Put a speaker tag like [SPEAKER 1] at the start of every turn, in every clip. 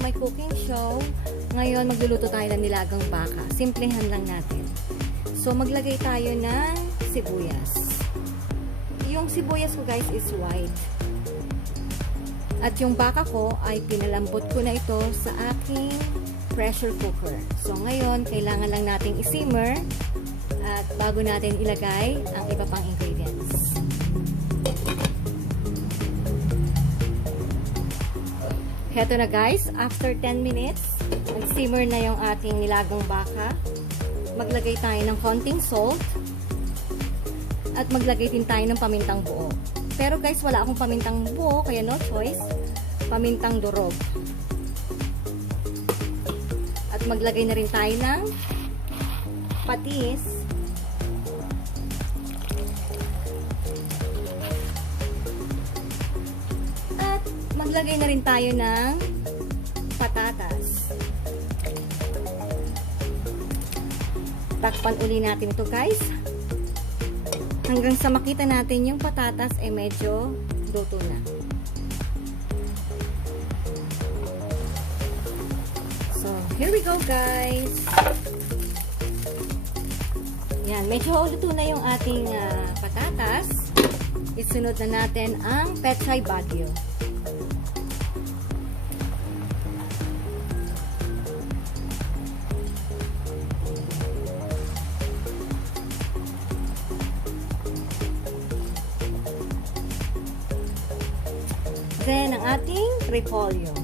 [SPEAKER 1] my cooking show. Ngayon, magluluto tayo ng nilagang baka. Simplehan lang natin. So, maglagay tayo ng sibuyas. Yung sibuyas ko guys is white. At yung baka ko ay pinalambot ko na ito sa aking pressure cooker. So, ngayon, kailangan lang nating isimmer at bago natin ilagay ang iba pang ingredients. Heto na guys, after 10 minutes, nag-simmer na yung ating nilagang baka. Maglagay tayo ng konting salt at maglagay din tayo ng pamintang buo. Pero guys, wala akong pamintang buo, kaya no choice. Pamintang durog. At maglagay na rin tayo ng patis. Maglagay na rin tayo ng patatas. Takpan uli natin ito guys hanggang sa makita natin yung patatas ay eh medyo luto na. So, here we go guys. Yan, medyo luto na yung ating uh, patatas. Isunod na natin ang Pechay Baguio. Then, ang ating repolyo.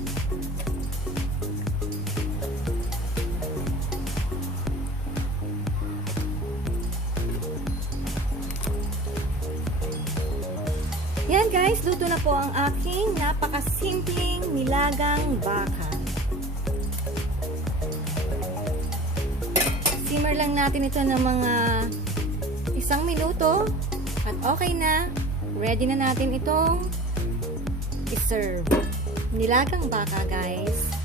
[SPEAKER 1] Yan guys, luto na po ang aking napakasimpleng nilagang baka. Simmer lang natin ito ng mga isang minuto at okay na. Ready na natin itong i-serve. Nilagang baka, guys.